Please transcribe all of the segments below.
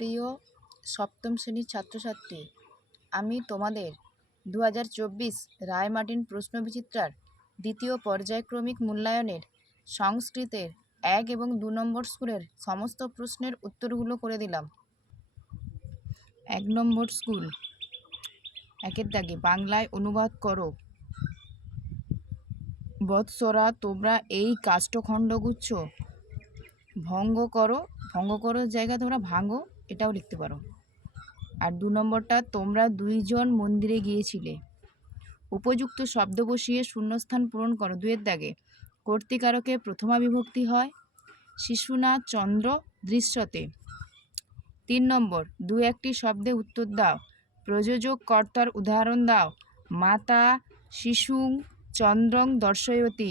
প্রিয় সপ্তম শ্রেণীর ছাত্রছাত্রী, আমি তোমাদের 2024 রায়-মার্টিন প্রশ্নবিচিত্রার দ্বিতীয় পর্যায়ক্রমিক মূল্যায়নের সংস্কৃতের 1 এবং 2 নম্বর স্কুলের সমস্ত প্রশ্নের উত্তরগুলো করে দিলাম। 1 নম্বর স্কুল, 1-এর দাগে বাংলায় অনুবাদ করো। বৎসরা, তোমরা এই কাষ্ঠখণ্ডগুচ্ছ ভঙ্গ করো। ভঙ্গ করো জায়গা তোমরা ভাঙো, এটাও লিখতে পারো। আর 2 নম্বরটা, তোমরা 2 জন মন্দিরে গিয়েছিলে। উপযুক্ত শব্দ বসিয়ে শূন্যস্থান পূরণ করো। 2-এর দাগে কর্তৃকারকে প্রথমা বিভক্তি হয়। শিশুনা চন্দ্র দৃশ্যতে। 3 নম্বর, 2-1টি শব্দে উত্তর দাও। প্রযোজক কর্তার উদাহরণ দাও। মাতা শিশুং চন্দ্রং দর্শয়তি।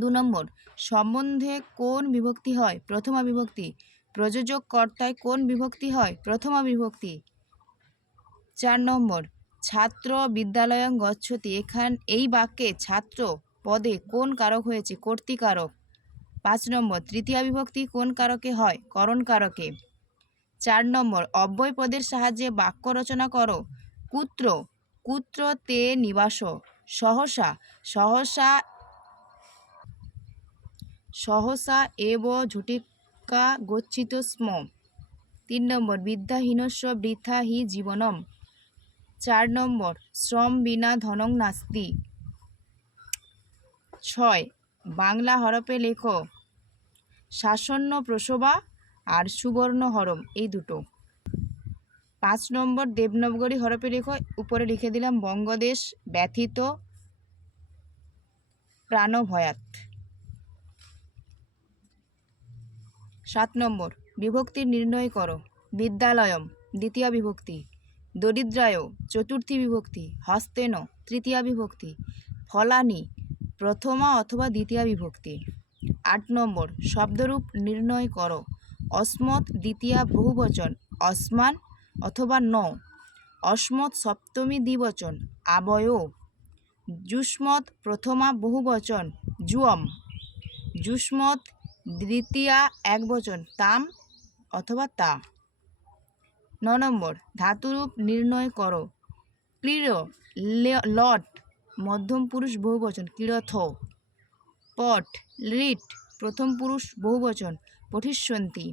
2 নম্বর, সম্বন্ধে কোন বিভক্তি হয়? প্রথমা বিভক্তি। প্রযোজক কর্তায় কোন বিভক্তি হয়? প্রথমা বিভক্তি। 4 নম্বর, ছাত্র বিদ্যালয়ং গচ্ছতি। এই বাক্যে ছাত্র পদে কোন কারক হয়েছে? কর্তৃকারক। 5 নম্বর, তৃতীয়া বিভক্তি কোন কারকে হয়? করণ কারকে। 4 নম্বর, অব্যয় পদের সাহায্যে বাক্য রচনা করো। কুত্র, কুত্র তে নিবাস। সহসা, সহসা সহসা এব ঝটিকা গচ্ছিত স্ম। 3 নম্বর, বিদ্যাহীনস্য বৃথা হি জীবনম। 4 নম্বর, শ্রম বিনা ধনং নাস্তি। 6, বাংলা হরপে লেখো শাসন্য প্রসবা আর সুবর্ণ হরম, এই দুটো। 5 নম্বর, দেবনাগরী হরপে লেখো। উপরে লিখে দিলাম বঙ্গদেশ ব্যথিত প্রাণভয়াত। 7 নম্বর, বিভক্তির নির্ণয় করো। বিদ্যালয়ম দ্বিতীয়া বিভক্তি, দরিদ্রায় চতুর্থী বিভক্তি, হস্তেন তৃতীয়া বিভক্তি, ফলানি প্রথমা অথবা দ্বিতীয়া বিভক্তি। 8 নম্বর, শব্দরূপ নির্ণয় করো। অস্মৎ দ্বিতীয়া বহুবচন, অস্মান অথবা ন। অস্মৎ সপ্তমী দ্বিবচন, আবয়। যুষ্মৎ প্রথমা বহুবচন, যুয়ম। যুষ্মৎ দ্বিতীয়া একবচন, তাম অথবা তা। 9 নম্বর, ধাতুরূপ নির্ণয় করো। ক্লীড় লট মধ্যম পুরুষ বহুবচন, ক্লীড়থ। পট লিট প্রথম পুরুষ বহুবচন, পঠিষ্যন্তি।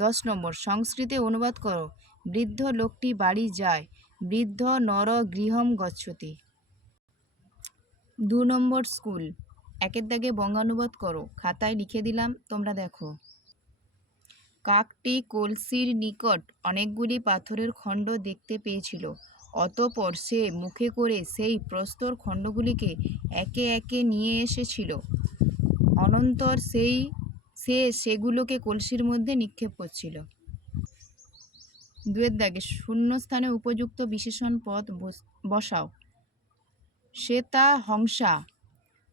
10 নম্বর, সংস্কৃতে অনুবাদ করো। বৃদ্ধ লোকটি বাড়ি যায়। বৃদ্ধ নর গৃহম গচ্ছতি। 2 নম্বর স্কুল, 1-এর দাগে বঙ্গানুবাদ করো। খাতায় লিখে দিলাম, তোমরা দেখো। কাকটি কলসির নিকট অনেকগুলি পাথরের খণ্ড দেখতে পেয়েছিল। অতঃপর সে মুখে করে সেই প্রস্তর খণ্ডগুলিকে একে একে নিয়ে এসেছিল। অনন্তর সে সেগুলোকে কলসির মধ্যে নিক্ষেপ করছিল। 2-এর দাগে শূন্যস্থানে উপযুক্ত বিশেষণ পদ বসাও। শ্বেতা হংসা,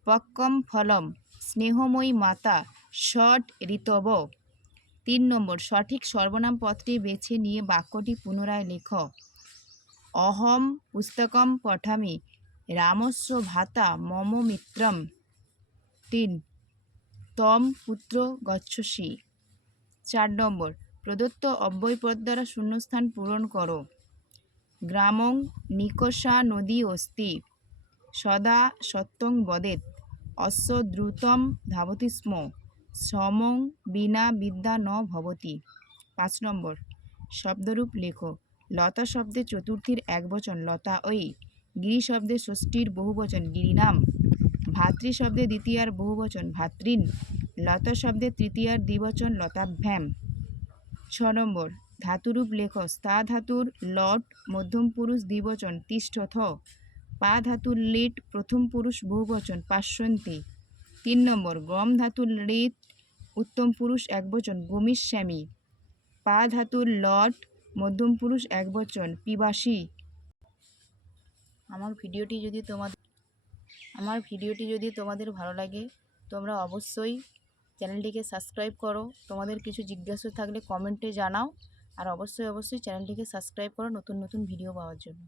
পক্কম ফলম, স্নেহময়ী মাতা, ষট ঋতব। 3 নম্বর, সঠিক সর্বনাম পদটি বেছে নিয়ে বাক্যটি পুনরায় লেখ। অহম পুস্তকম পঠামি, রামস্য ভ্রাতা মম মিত্রম। 3, তম পুত্র গচ্ছসি। 4 নম্বর, প্রদত্ত অব্যয় পদ দ্বারা শূন্যস্থান পূরণ করো। গ্রামং নিকষা নদী অস্তি, সদা সত্যং বদেৎ, অস্য দ্রুতম ধাবতি স্ম, সমং বিনা বিদ্যা ন ভবতি। 5 নম্বর, শব্দরূপ লেখো। লতা শব্দে চতুর্থীর একবচন, লতা ঐ। গিরি শব্দে ষষ্ঠীর বহুবচন, গিরিনাম। ভাতৃ শব্দে দ্বিতীয়ার বহুবচন, ভাতৃন। লতা শব্দে তৃতীয়ার দ্বিবচন, লতাভ্যাম। 6 নম্বর, ধাতুরূপ লেখো। স্থা ধাতুর লট মধ্যম পুরুষ দ্বিবচন, তিষ্ঠথ। পা ধাতুর লিট প্রথম পুরুষ বহুবচন, পাশ্যন্তি। 3 নম্বর, গম ধাতুর লিট উত্তম পুরুষ একবচন, গমিষ্যামি। পা ধাতুর লট মধ্যম পুরুষ একবচন, পিবাসী। আমার ভিডিওটি যদি তোমাদের ভালো লাগে, তোমরা অবশ্যই চ্যানেলটিকে সাবস্ক্রাইব করো। তোমাদের কিছু জিজ্ঞাসা থাকলে কমেন্টে জানাও। আর অবশ্যই চ্যানেলটিকে সাবস্ক্রাইব করো নতুন নতুন ভিডিও পাওয়ার জন্য।